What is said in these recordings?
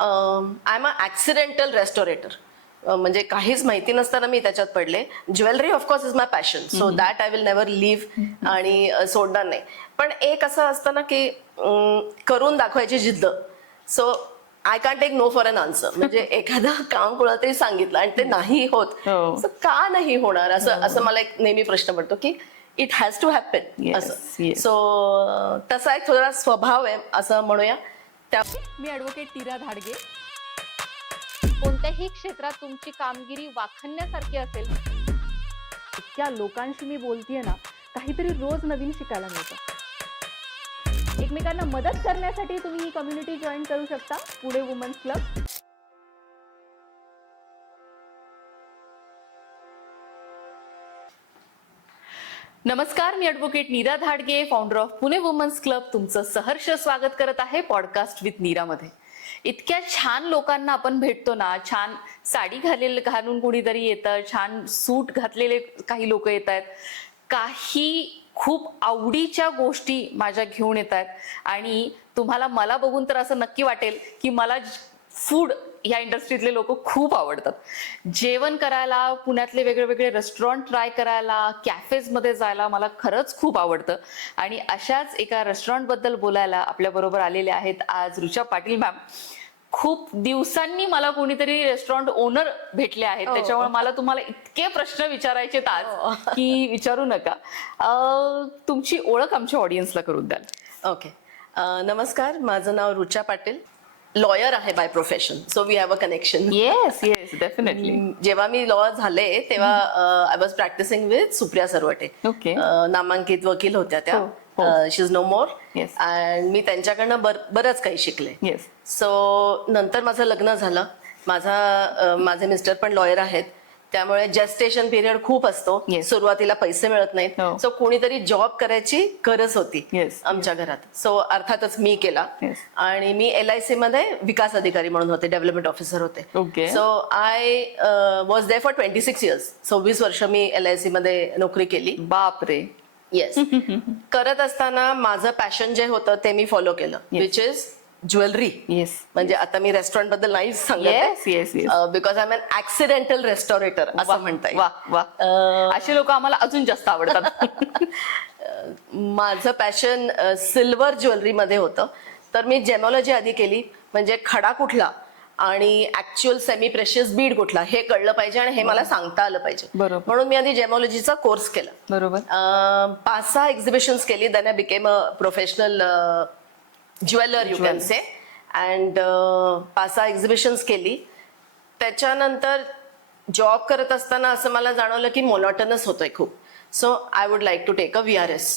I am a accidental restaurateur. म्हणजे काहीच माहिती नसताना मी त्याच्यात पडले. Jewellery of course is my passion, so that I will never leave आणि सोडणार नाही. पण एक असं असतं ना की करून दाखवायची जिद्द. So I can take no for an answer. म्हणजे एखादं काम कोणाला तरी सांगितलं आणि ते नाही होत, तर का नाही होणार असं मला एक नेहमी प्रश्न पडतो की इट हॅज टू हॅपन असं. सो तसा एक थोडा स्वभाव आहे असं म्हणूया. मी ॲडव्होकेट नीरा धाडगे. कोणत्याही क्षेत्रात तुमची कामगिरी वाखाणण्यासारखी असेल, इतक्या लोकांशी मी बोलतेय ना, काहीतरी रोज नवीन शिकायला मिळतं. एकमेकांना मदत करण्यासाठी तुम्ही ही कम्युनिटी जॉईन करू शकता, पुणे वुमन्स क्लब. नमस्कार, मी advocate Neera Dhadge, founder of Pune women's club, तुमचं सहर्ष स्वागत करत आहे पॉडकास्ट विथ नीरामध्ये. इतक्या छान लोकांना आपण भेटतो ना, छान साडी घालून कोणीतरी येतं, छान सूट घातलेले काही लोक येत आहेत, काही खूप आवडीच्या गोष्टी माझ्या घेऊन येत आहेत. आणि तुम्हाला मला बघून तर असं नक्की वाटेल की मला फूड ह्या इंडस्ट्रीतले लोक खूप आवडतात. जेवण करायला, पुण्यातले वेगळे वेगळे रेस्टॉरंट ट्राय करायला, कॅफेजमध्ये जायला मला खरंच खूप आवडतं. आणि अशाच एका रेस्टॉरंटबद्दल बोलायला आपल्या बरोबर आलेले आहेत आज रुचा पाटील मॅम. खूप दिवसांनी मला कोणीतरी रेस्टॉरंट ओनर भेटले आहेत, त्याच्यामुळे मला तुम्हाला इतके प्रश्न विचारायचे आज की विचारू नका. तुमची ओळख आमच्या ऑडियन्सला करून द्याल. ओके. नमस्कार, माझं नाव रुचा पाटील. लॉयर आहे by profession, so we have a connection. Yes yes, definitely. जेव्हा मी लॉ झाले तेव्हा I was practising with Supriya Sarvate. Okay. नामांकित वकील होत्या त्या. She is no more. Yes. And मी त्यांच्याकडनं बरंच काही शिकले. येस. सो नंतर माझं लग्न झालं. माझे मिस्टर पण लॉयर आहेत, त्यामुळे जेस्टेशन पिरियड खूप असतो. Yes. सुरुवातीला पैसे मिळत नाहीत. हो. सो कोणीतरी जॉब करायची गरज होती Yes. आमच्या घरात. सो अर्थातच मी केला. Yes. आणि मी LIC मध्ये विकास अधिकारी म्हणून होते, डेव्हलपमेंट ऑफिसर होते. Okay. So I was there for 26 years. 26 वर्ष मी LIC मध्ये नोकरी केली. बापरे. येस. करत असताना माझं पॅशन जे होतं ते मी फॉलो केलं, विच इज ज्वेलरी. येस. म्हणजे आता मी रेस्टॉरंट बद्दल नाहीच येस सांगत, yes yes. Because I am an accidental restaurateur असं म्हणता येईल. वा वा. असे लोक आम्हाला अजून जास्त आवडतात. माझं पॅशन सिल्वर ज्वेलरी मध्ये होतं. तर मी जेमॉलॉजी आधी केली, म्हणजे खडा कुठला आणि ऍक्च्युअल सेमी प्रेशियस बीड कुठला हे कळलं पाहिजे आणि हे मला सांगता आलं पाहिजे. बरोबर. म्हणून मी आधी जेमॉलॉजीचा कोर्स केला. बरोबर. 5-6 एक्झिबिशन्स केली. Then I became a professional jeweller, you can say. And 5-6 exhibitions केली. त्याच्यानंतर जॉब करत असताना असं मला जाणवलं की मोनोटनस होतोय खूप. So I would like to take a VRS.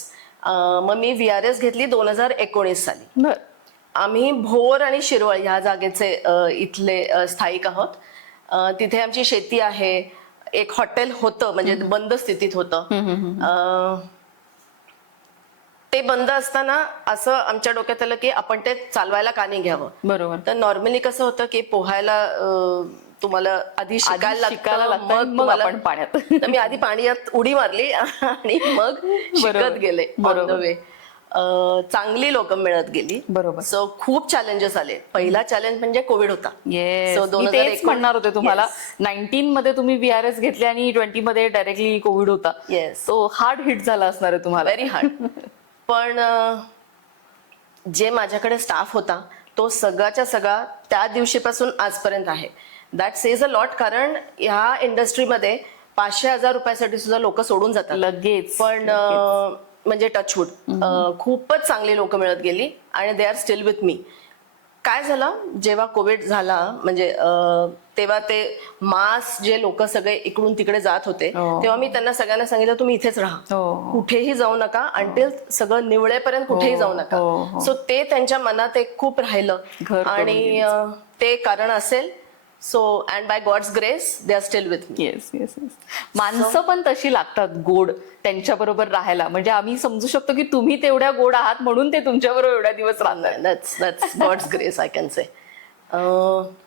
मग मी VRS घेतली 2019 साली. बर. आम्ही भोर आणि शिरवळ ह्या जागेचे इथले स्थायिक आहोत. तिथे आमची शेती आहे. एक हॉटेल होतं, म्हणजे बंद स्थितीत होतं. ते बंद असताना असं आमच्या डोक्यात आलं की आपण ते चालवायला का नाही घ्यावं. बरोबर. तर नॉर्मली कसं होतं की पोहायला तुम्हाला आधी शिकायला लागतं, मग आपण पाण्यात. तर मी आधी पाण्यात उडी मारली आणि मग शिकत गेले ऑन द वे. चांगली लोक मिळत गेली. बरोबर. सो खूप चॅलेंजेस आले. पहिला चॅलेंज म्हणजे कोविड होता. येस. So, मी तेच म्हणणार होते तुम्हाला. 19 मध्ये तुम्ही VRS घेतले आणि 20 मध्ये डायरेक्टली कोविड होता. येस. तो हार्ड हिट झाला असणार आहे तुम्हाला. Very hard. पण जे माझ्याकडे स्टाफ होता तो सगळ्याच्या सगळा त्या दिवशीपासून आजपर्यंत आहे. That says a lot. कारण ह्या इंडस्ट्रीमध्ये 500,000 रुपयासाठी सुद्धा लोक सोडून जातात लगेच. पण म्हणजे टचवूड खूपच चांगली लोक मिळत गेली आणि दे आर स्टील विथ मी. काय झालं, जेव्हा कोविड झाला म्हणजे तेव्हा ते मास जे लोक सगळे इकडून तिकडे जात होते, तेव्हा मी त्यांना सगळ्यांना सांगितलं तुम्ही इथेच राहा, कुठेही जाऊ नका, अंटिल सगळं निवळेपर्यंत कुठेही जाऊ नका. सो ते त्यांच्या मनात एक खूप राहिलं आणि ते कारण असेल. So and by God's grace they are still with me. Yes yes yes. माणसं पण तशी लागतात गोड त्यांच्या बरोबर राहायला. म्हणजे आम्ही समजू शकतो की तुम्ही तेवढ्या गोड आहात म्हणून ते तुमच्या बरोबर एवढ्या दिवस राहतात. That's God's grace I can say.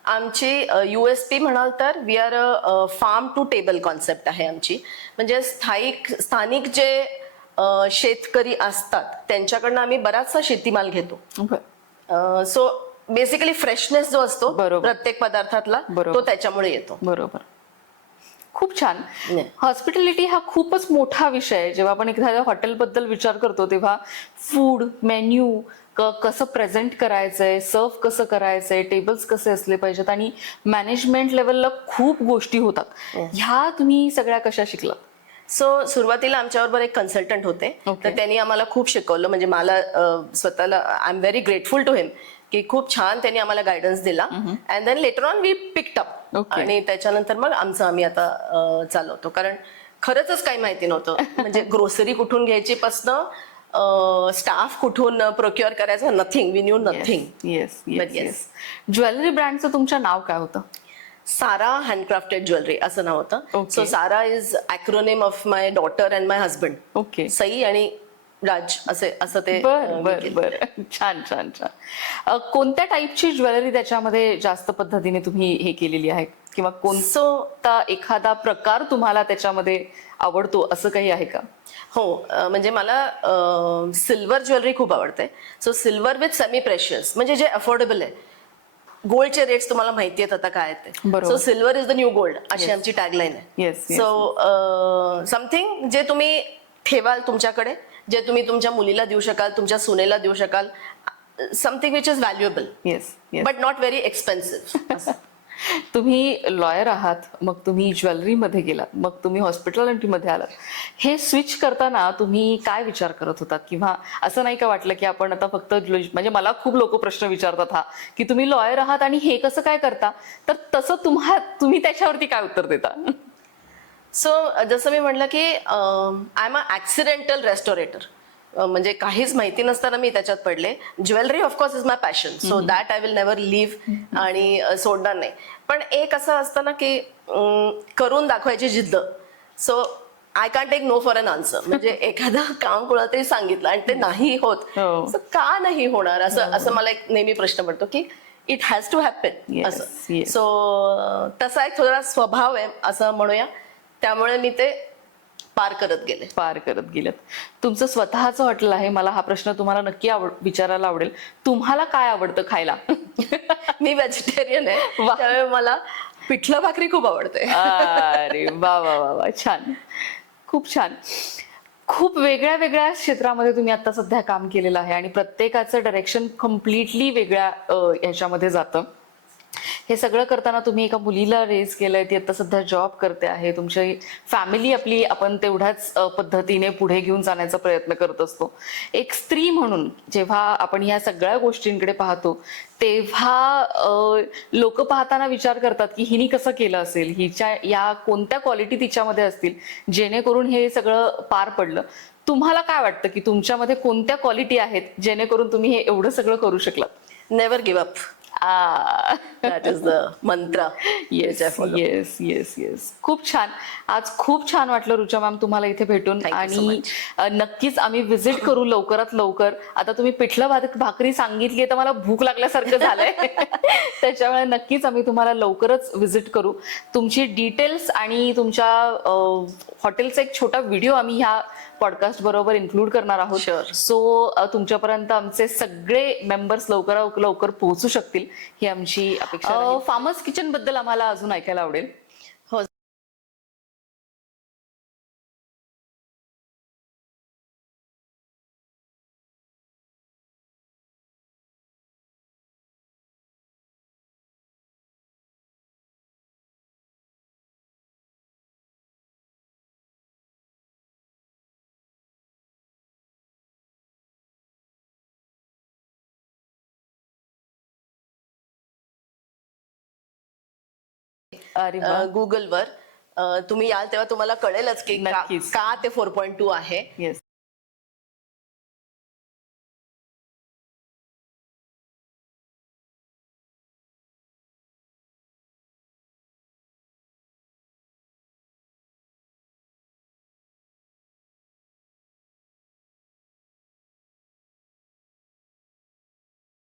आमची USP म्हणाल तर we are a farm to table concept आहे आमची. म्हणजे स्थानिक जे शेतकरी असतात त्यांच्याकडनं आम्ही बराचसा शेतीमाल घेतो. सो बेसिकली फ्रेशनेस जो असतो बरोबर. प्रत्येक पदार्थातला बरोबर. तो त्याच्यामुळे येतो. बरोबर. खूप छान. नाही. हॉस्पिटॅलिटी हा खूपच मोठा विषय आहे. जेव्हा आपण एखाद्या हॉटेलबद्दल विचार करतो तेव्हा फूड मेन्यू कसं प्रेझेंट करायचंय, सर्व कसं करायचंय, टेबल्स कसे असले पाहिजेत आणि मॅनेजमेंट लेवलला खूप गोष्टी होतात. ह्या तुम्ही सगळ्या कशा शिकलात? सो सुरुवातीला आमच्याबरोबर एक कन्सल्टंट होते, Okay. तर त्यांनी आम्हाला खूप शिकवलं. म्हणजे मला स्वतःला I am very grateful to him की खूप छान त्यांनी आम्हाला गायडन्स दिला. And then later on we picked up. Okay. आणि त्याच्यानंतर मग आम्ही आता चालवतो. कारण खरंच काही माहिती नव्हतं. म्हणजे ग्रोसरी कुठून घ्यायची पासनं स्टाफ कुठून प्रोक्युअर करायचं, nothing. We knew nothing. Yes But yes. Yes. Jewellery ब्रँडचं तुमचं नाव काय होतं? सारा हँडक्राफ्टेड ज्वेलरी असं नाव होतं. Okay. So Sara is acronym of my daughter and my husband. Okay. Sai आणि राज असं ते बर मी बर केलं. बर. छान छान छान. कोणत्या टाईपची ज्वेलरी त्याच्यामध्ये जास्त पद्धतीने तुम्ही हे केलेली आहे किंवा कोणता एखादा प्रकार तुम्हाला त्याच्यामध्ये आवडतो असं काही आहे का? हो, म्हणजे मला सिल्वर ज्वेलरी खूप आवडते. So silver with semi precious, म्हणजे जे अफोर्डेबल आहे. गोल्डचे रेट्स तुम्हाला माहिती आहेत आता काय आहेत ते. बरोबर. So silver is the new gold अशी आमची टॅगलाईन आहे. Yes, yes, सो समथिंग जे तुम्ही ठेवाल तुमच्याकडे, जे तुम्ही तुमच्या मुलीला देऊ शकाल, तुमच्या सुनेला देऊ शकाल, something which is valuable yes yes. But not very expensive. तुम्ही लॉयर आहात, मग तुम्ही ज्वेलरीमध्ये गेलात, मग तुम्ही हॉस्पिटॅलिटीमध्ये आलात. हे स्विच करताना तुम्ही काय विचार करत होतात? किंवा असं नाही का वाटलं की आपण आता फक्त म्हणजे मला खूप लोक प्रश्न विचारतात हा की तुम्ही लॉयर आहात आणि हे कसं काय करता, तर तसं तुम्ही त्याच्यावरती काय उत्तर देता? सो जसं मी म्हटलं की I am a accidental restaurateur. म्हणजे काहीच माहिती नसताना मी त्याच्यात पडले. Jewellery of course is my passion, so that I will never leave आणि सोडणार नाही. पण एक असं असतं ना की करून दाखवायची जिद्द. So I can take no for an answer. म्हणजे एखादं काम कोणाला तरी सांगितलं आणि ते नाही होत, हो. असं का नाही होणार असं मला एक नेहमी प्रश्न पडतो की it has to happen Yes, असं. yes. सो तसा एक थोडा स्वभाव आहे असं म्हणूया. त्यामुळे मी ते पार करत गेले. तुमचं स्वतःचं हॉटेल आहे. मला हा प्रश्न तुम्हाला नक्की विचारायला आवडेल. तुम्हाला काय आवडतं खायला? मी व्हेजिटेरियन आहे, वा. त्यामुळे मला पिठलं भाकरी खूप आवडते. अरे वा वा वा वा. छान. खूप छान. खूप वेगळ्या वेगळ्या क्षेत्रामध्ये तुम्ही आता सध्या काम केलेलं आहे आणि प्रत्येकाचं डायरेक्शन कम्प्लिटली वेगळ्या ह्याच्यामध्ये जातं. हे सगळं करताना तुम्ही एका मुलीला रेज केलंय, ती आता सध्या जॉब करते आहे. तुमची फॅमिली आपली आपण तेवढ्याच पद्धतीने पुढे घेऊन जाण्याचा प्रयत्न करत असतो. एक स्त्री म्हणून जेव्हा आपण ह्या सगळ्या गोष्टींकडे पाहतो तेव्हा लोक पाहताना विचार करतात की हिने कसं केलं असेल, हिच्या या कोणत्या क्वालिटी तिच्यामध्ये असतील जेणेकरून हे सगळं पार पडलं. तुम्हाला काय वाटतं की तुमच्यामध्ये कोणत्या क्वालिटी आहेत जेणेकरून तुम्ही हे एवढं सगळं करू शकलात? Never give up. That is the mantra. Yes yes yes yes. खूप छान. आज खूप छान वाटलं रुचा मॅम तुम्हाला इथे भेटून. Thank you so आणि नक्कीच आम्ही व्हिजिट करू लवकरात लवकर. आता तुम्ही पिठलं भाकरी सांगितली तर मला भूक लागल्यासारखं झालंय. त्याच्यामुळे नक्कीच आम्ही तुम्हाला लवकरच व्हिजिट करू. तुमची डिटेल्स आणि तुमच्या हॉटेलचा एक छोटा व्हिडिओ आम्ही ह्या पॉडकास्ट बरोबर इन्क्लूड करणार आहोत. Sure. सो तुमच्यापर्यंत आमचे सगळे मेंबर्स लवकरात लवकर पोहोचू शकतील ही आमची अपेक्षा आहे. फार्मर्स किचन बद्दल आम्हाला अजून ऐकायला आवडेल. हो. अरे वा. गुगलवर तुम्ही याल तेव्हा तुम्हाला कळेलच की नक्कीच. का ते 4.2 आहे. येस.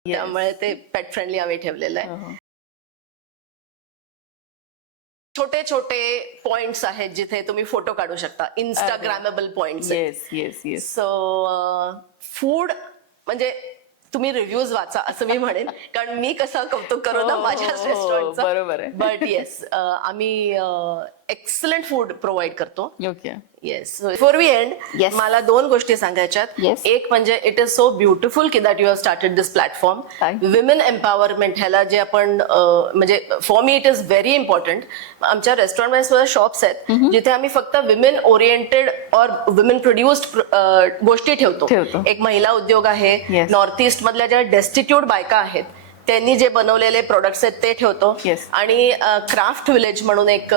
त्यामुळे ते पेट फ्रेंडली आम्ही ठेवलेलं आहे. छोटे छोटे पॉइंट्स आहेत जिथे तुम्ही फोटो काढू शकता. Instagrammable points. Yes yes yes. So food म्हणजे तुम्ही रिव्ह्यूज वाचा असं मी म्हणेन, कारण मी कसं कौतुक करू ना माझ्याच रेस्टॉरंटचं. बरोबर आहे. बट येस, आम्ही एक्सलंट फूड प्रोव्हाइड करतो. Okay. Yes. Before we end, Yes. मला 2 गोष्टी सांगायच्यात. Yes. एक म्हणजे इट इज सो ब्युटिफुल की that you have started this platform. Thank women empowerment ह्याला जे आपण म्हणजे for me it is very important. आमच्या रेस्टॉरंटमध्ये सुद्धा शॉप्स आहेत जिथे आम्ही फक्त विमेन ओरिएंटेड और विमेन प्रोड्युस्ड गोष्टी ठेवतो. एक महिला उद्योग आहे. Yes. नॉर्थ ईस्ट मधल्या ज्या डेस्टिट्यूट बायका आहेत त्यांनी जे बनवलेले प्रोडक्ट्स आहेत ते ठेवतो. Yes. आणि क्राफ्ट विलेज म्हणून एक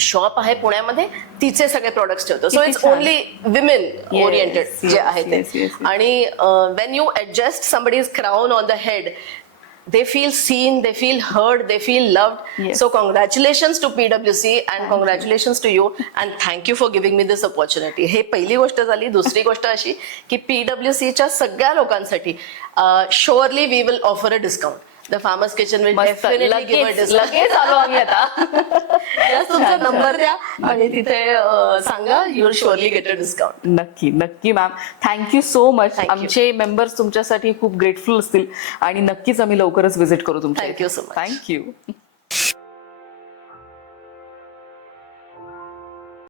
शॉप आहे पुण्यामध्ये, तिचे सगळे प्रोडक्ट्स ठेवतो. सो किती इट्स छान. ओनली विमेन Yes, ओरिएंटेड जे yes, आहे ते. yes, yes, yes. आणि Wien you adjust somebody's crown on the head, they feel seen, they feel heard, they feel loved. Yes. So congratulations to PwC and congratulations to you and thank you for giving me this opportunity. हे पहिली गोष्ट झाली. दुसरी गोष्ट अशी की PwCच्या सगळ्या लोकांसाठी surely we will offer a discount. The Farmer's Kitchen will मस्त. definitely give a लगेच discount. लगेच आलो आम्ही आता. Just तुमचा नंबर द्या आणि तिथे सांगा, you will surely get a discount. नक्की नक्की ma'am, thank you so much. Thank you. आमचे मेंबर्स तुमच्यासाठी खूप ग्रेटफुल असतील आणि नक्कीच आम्ही लवकरच व्हिजिट करू तुमच्या. Thank you so much. Thank you.